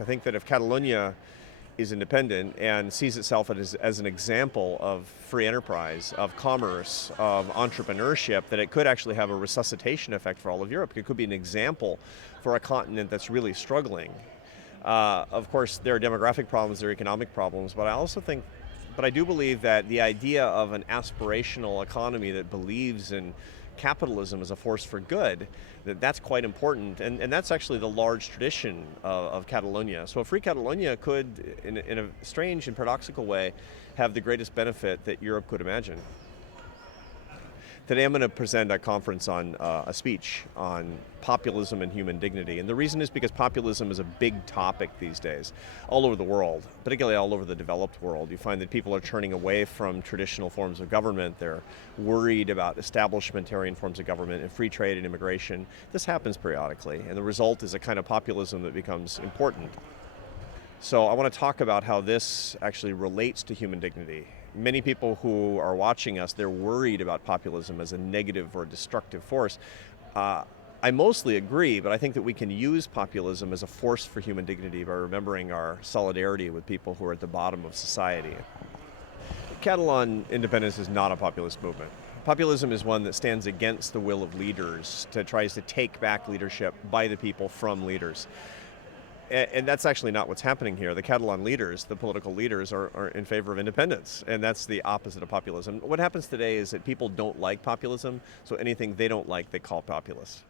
I think that if Catalonia is independent and sees itself as an example of free enterprise, of commerce, of entrepreneurship, that it could actually have a resuscitation effect for all of Europe. It could be an example for a continent that's really struggling. Of course, there are demographic problems, there are economic problems, but I do believe that the idea of an aspirational economy that believes in capitalism as a force for good, that's quite important, and that's actually the large tradition of Catalonia. So a free Catalonia could, in a strange and paradoxical way, have the greatest benefit that Europe could imagine. Today I'm going to present a conference on a speech on populism and human dignity. And the reason is because populism is a big topic these days all over the world, particularly all over the developed world. You find that people are turning away from traditional forms of government. They're worried about establishmentarian forms of government and free trade and immigration. This happens periodically, and the result is a kind of populism that becomes important. So I want to talk about how this actually relates to human dignity. Many people who are watching us, they're worried about populism as a negative or destructive force. I mostly agree, but I think that we can use populism as a force for human dignity by remembering our solidarity with people who are at the bottom of society. Catalan independence is not a populist movement. Populism is one that stands against the will of leaders, tries to take back leadership by the people from leaders. And that's actually not what's happening here. The Catalan leaders, the political leaders, are in favor of independence, and that's the opposite of populism. What happens today is that people don't like populism, so anything they don't like, they call populist.